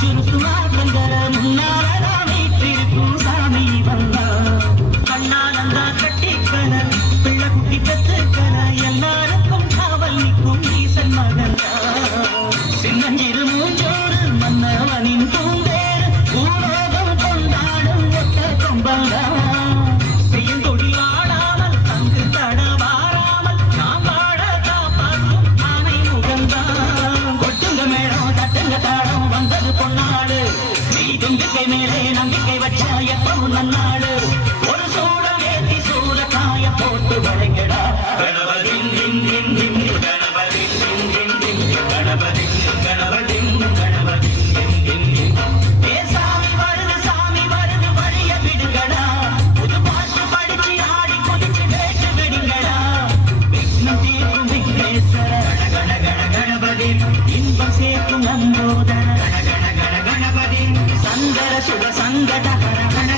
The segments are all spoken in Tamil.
中にい வந்தது பொன்னாடு. நீ தும்பிக்கை மேலே நம்பிக்கை வச்சா எப்பவும் நன்னாடு. ஒரு சூட ஏற்றி சூட காய போட்டு வழங்க శుభ సంగత పరమణ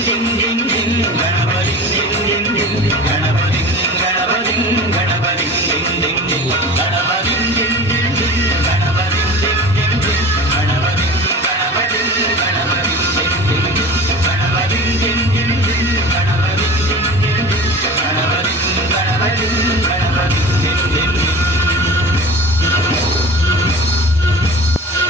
கணபதி கணபதி கணபதி கணபதி